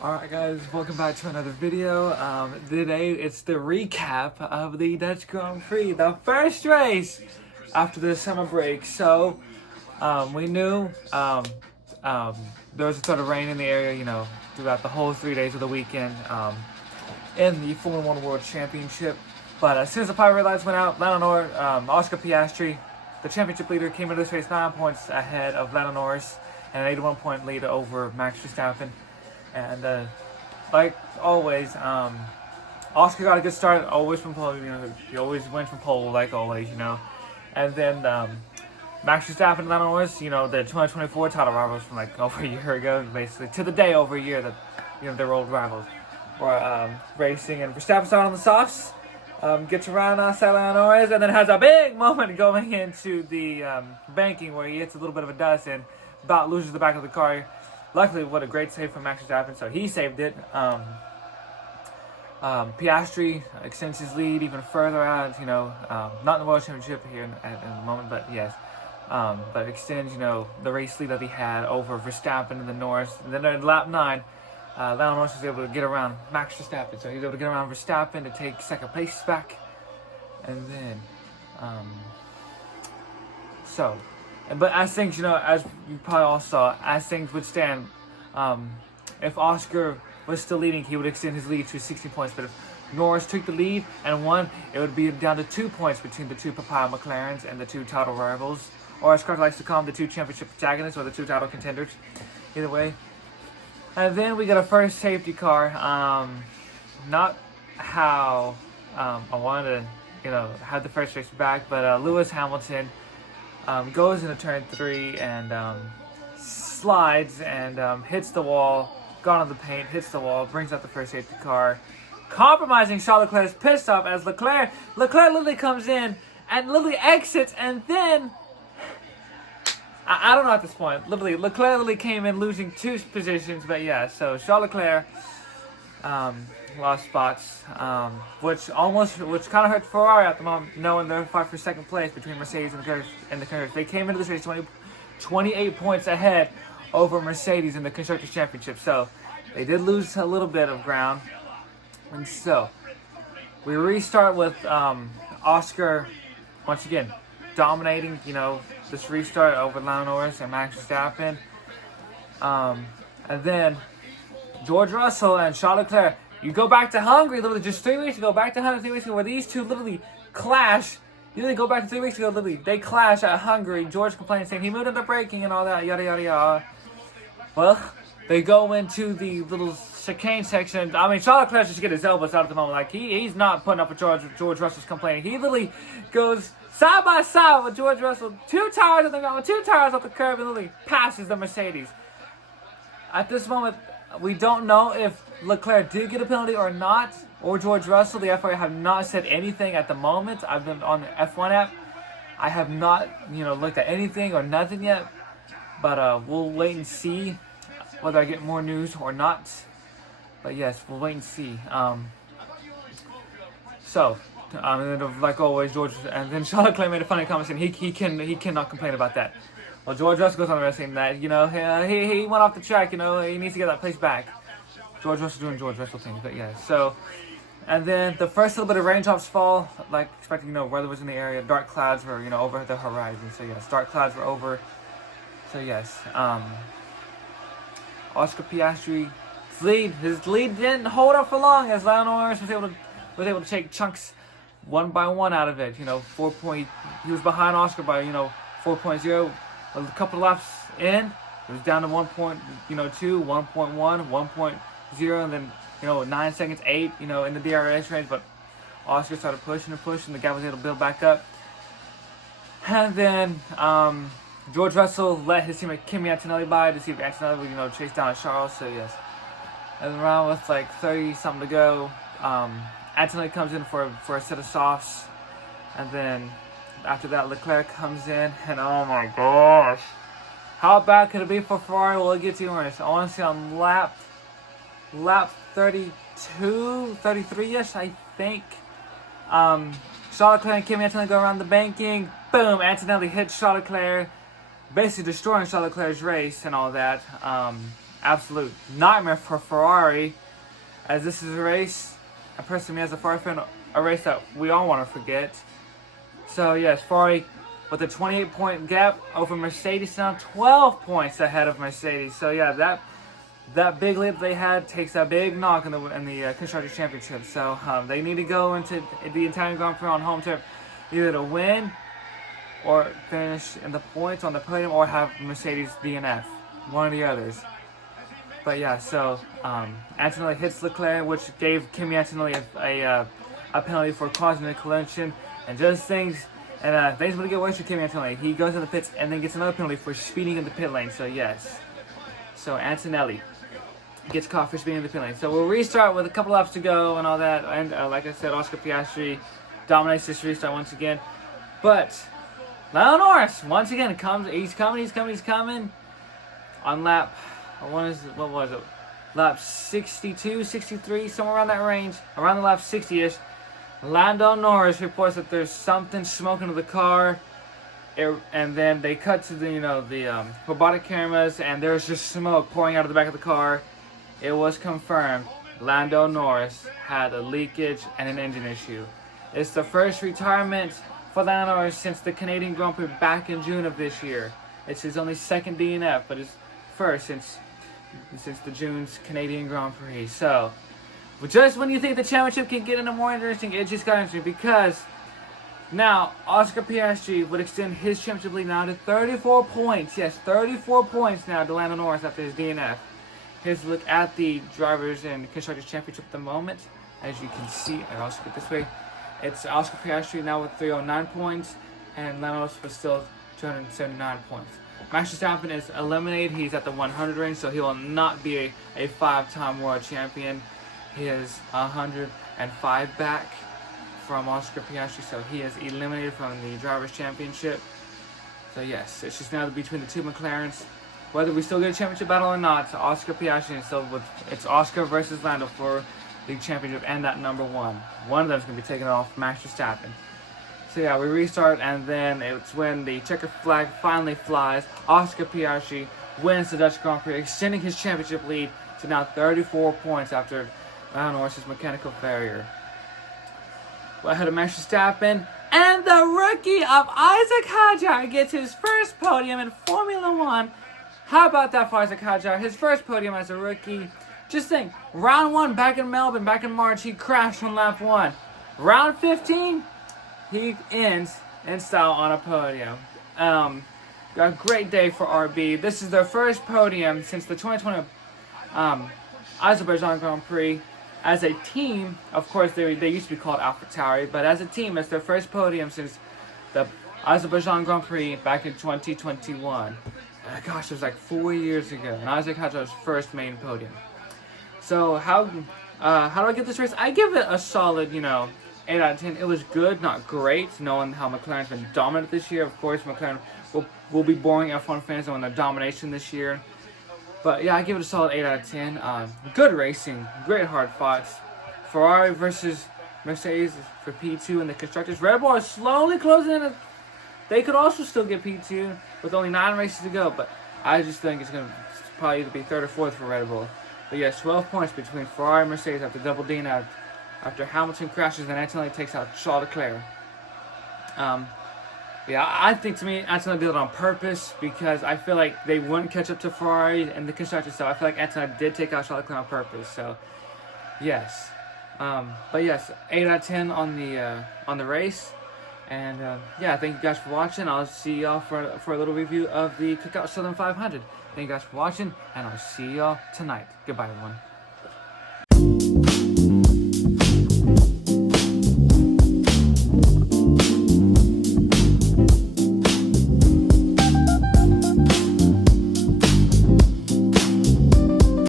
Alright guys, welcome back to another video. Today it's the recap of the Dutch Grand Prix, the first race after the summer break. So, we knew there was a sort of rain in the area, throughout the whole 3 days of the weekend in the Formula 1 World Championship. But as soon as the pirate lights went out, Oscar Piastri, the championship leader, came into this race 9 points ahead of Lando Norris and an 81-point lead over Max Verstappen. And like always, Oscar got a good start, always from pole. He always wins from pole, like always. And then Max Verstappen and Lando Norris, the 2024 title rivals from like over a year ago, basically to the day over a year that their old rivals were racing. And Verstappen started on the softs, gets around outside Lando Norris, and then has a big moment going into the banking where he hits a little bit of a dust and about loses the back of the car. Luckily, what a great save from Max Verstappen, so he saved it. Piastri extends his lead even further out, not in the World Championship here in the moment, but yes. But extends, the race lead that he had over Verstappen and the Norris. And then at lap 9, Lando Norris was able to get around Max Verstappen, so he was able to get around Verstappen to take second place back. And then, but as things, as you probably all saw, as things would stand, if Oscar was still leading, he would extend his lead to 16 points. But if Norris took the lead and won, it would be down to 2 points between the two Papaya McLarens and the two title rivals, or as Carter likes to call them, the two championship protagonists or the two title contenders. Either way. And then we got a first safety car. Not how I wanted to, have the first race back, but Lewis Hamilton goes into turn 3 and slides and hits the wall, got on the paint, hits the wall, brings out the first safety car, compromising Charles Leclerc. Is pissed off as Leclerc literally comes in and literally exits, and then I don't know at this point. Leclerc came in losing 2 positions, but yeah. So Charles Leclerc lost spots, which kind of hurt Ferrari at the moment, knowing they're fighting for second place between Mercedes and the Constructors. They came into this race 28 points ahead over Mercedes in the Constructors' Championship, so they did lose a little bit of ground. And so we restart with Oscar once again dominating, this restart over Lando Norris and Max Verstappen. And then George Russell and Charles Leclerc. You go back to Hungary, literally just 3 weeks ago, where these two literally clash. You literally go back to 3 weeks ago, literally, they clash at Hungary. George complains, saying he moved into braking and all that, yada, yada, yada. Well, they go into the little chicane section. I mean, Charles Leclerc just get his elbows out at the moment. Like, he's not putting up with George Russell's complaining. He literally goes side by side with George Russell, 2 tires on the ground, 2 tires off the curb, and literally passes the Mercedes. At this moment, we don't know if Leclerc did get a penalty or not, or George Russell. The FIA have not said anything at the moment. I've been on the F1 app. I have not, looked at anything or nothing yet. But we'll wait and see whether I get more news or not. But yes, we'll wait and see. And then, like always, and then Charles Leclerc made a funny comment saying he cannot complain about that. Well, George Russell goes on the rest saying that, he went off the track, he needs to get that place back. George Russell doing George Russell things, but yeah, so. And then the first little bit of raindrops fall, like expecting, weather was in the area, dark clouds were, over the horizon, so yes, dark clouds were over. So yes, Oscar Piastri, his lead didn't hold up for long as Lando Norris was able to take chunks one by one out of it, he was behind Oscar by, 4.0. A couple of laps in, it was down to 1.2, 1.1, 1.0, and then 9 seconds, 8, in the DRS range. But Oscar started pushing, the guy was able to build back up. And then George Russell let his teammate Kimi Antonelli by to see if Antonelli would chase down Charles. So yes, and around with like 30 something to go, Antonelli comes in for a set of softs, and then after that, Leclerc comes in, and oh my gosh, how bad could it be for Ferrari? Well, it gets even worse. Honestly, on lap 32, 33ish, I think. Charles Leclerc and Kimi Antonelli go around the banking. Boom! Antonelli hits Charles Leclerc, basically destroying Charles Leclerc's race and all that. absolute nightmare for Ferrari, as this is a race, and personally as a Ferrari fan, a race that we all want to forget. So yes, Ferrari with a 28-point gap over Mercedes, now 12 points ahead of Mercedes. So yeah, that big lead they had takes a big knock in the Constructors' Championship. So they need to go into the Italian Grand Prix on home turf, either to win or finish in the points on the podium, or have Mercedes DNF, one of the others. But yeah, so Antonelli hits Leclerc, which gave Kimi Antonelli a penalty for causing a collision, and just things would get worse for Kimi Antonelli. He goes to the pits and then gets another penalty for speeding in the pit lane. So yes, so Antonelli gets caught for speeding in the pit lane. So we'll restart with a couple laps to go and all that. And like I said, Oscar Piastri dominates this restart once again. But Lando Norris once again he's coming on lap. What was it? Lap 62, 63, somewhere around that range, around the lap 60-ish. Lando Norris reports that there's something smoking in the car, and then they cut to the robotic cameras, and there's just smoke pouring out of the back of the car. It was confirmed Lando Norris had a leakage and an engine issue. It's the first retirement for Lando Norris since the Canadian Grand Prix back in June of this year. It's his only second DNF, but his first since the June's Canadian Grand Prix. So, just when you think the championship can get into more interesting, it just got interesting, because now Oscar Piastri would extend his championship lead now to 34 points. Yes, 34 points now to Lando Norris after his DNF. Here's a look at the Drivers' and Constructors' Championship at the moment. As you can see, I'll also put it this way. It's Oscar Piastri now with 309 points, and Lando Norris was still 279 points. Max Verstappen is eliminated. He's at the 100 range, so he will not be a five-time world champion. He is 105 back from Oscar Piastri, so he is eliminated from the Drivers' Championship. So yes, it's just now between the two McLarens. Whether we still get a championship battle or not, Oscar Piastri is still it's Oscar versus Lando for the championship and that number one. One of them is going to be taken off Max Verstappen. So yeah, we restart, and then it's when the checker flag finally flies. Oscar Piastri wins the Dutch Grand Prix, extending his championship lead to now 34 points after Lando Norris' mechanical failure. Well, ahead of Max Verstappen, and the rookie of Isaac Hadjar gets his first podium in Formula One. How about that for Isaac Hadjar? His first podium as a rookie. Just think, round 1 back in Melbourne, back in March, he crashed on lap 1. Round 15, he ends in style on a podium. A great day for RB. This is their first podium since the 2020 Azerbaijan Grand Prix. As a team, of course, they used to be called AlphaTauri, but as a team, it's their first podium since the Azerbaijan Grand Prix back in 2021. Gosh, it was like 4 years ago, and Isaac Hadjar's first main podium. So how do I give this race? I give it a solid, 8 out of 10. It was good, not great, knowing how McLaren's been dominant this year. Of course, McLaren will be boring F1 fans on their domination this year. But yeah, I give it a solid 8 out of 10. Good racing, great hard fights. Ferrari versus Mercedes for P2 in the Constructors. Red Bull is slowly closing in. They could also still get P2 with only 9 races to go, but I just think it's going to probably either be 3rd or 4th for Red Bull. But yes, 12 points between Ferrari and Mercedes after double D now, after Hamilton crashes and Antonelli takes out Charles Leclerc. Yeah, I think to me, Antonelli did it on purpose, because I feel like they wouldn't catch up to Ferrari and the Constructors, so I feel like Antonelli did take out Charles Leclerc on purpose. So yes, but yes, 8 out of 10 on the race. And yeah, thank you guys for watching. I'll see y'all for a little review of the Cookout Southern 500. Thank you guys for watching, and I'll see y'all tonight. Goodbye, everyone.